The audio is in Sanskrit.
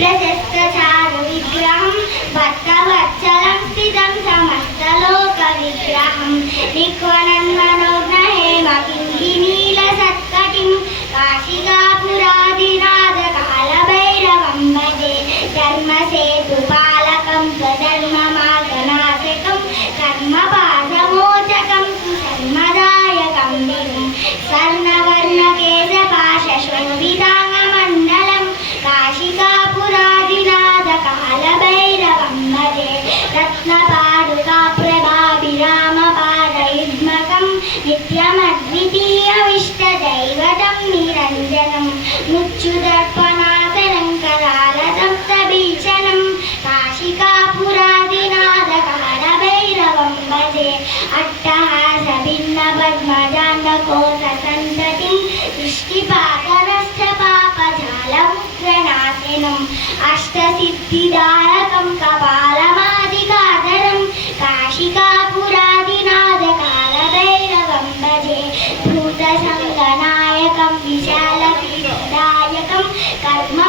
प्रशस्तचारुविग्रहं भक्तवत्सलं स्थितं समस्तलोकविग्रहं निह्वनन्मनोग्रहेमकिङ्किनीलसत्कटिं काशिकापुरादिनाथकालभैरवं भजे धर्मसेतुपालकं स्वधर्ममार्गनाशकं कर्मपाशमोचकं सुधर्मदायकं विभुं स्वर्णवर्णकेशपाशशोभिताङ्गमण्डलं काशिकापुरादिनाथकालभैरवं भजे रत्नपादुकाप्रभाभिरामपादयुग्मकं नित्यमद्वितीयमिष्टदैवतं निरञ्जनं मुच्युदर्पणाकरं करालदत्तभीषणं काशिकापुरादिनाथकालभैरवं भजे अट्टहासभिन्नपद्मजाण्डकोशसन्ततिं दृष्टिपाकरस्थपापजालमुग्रनाशनम् अष्टसिद्धिदायकं कपालमादिकाधरं काशिकापुरादिनाथकालभैरवं भजे भूतसङ्गनायकं विशालक्रीडदायकं कर्म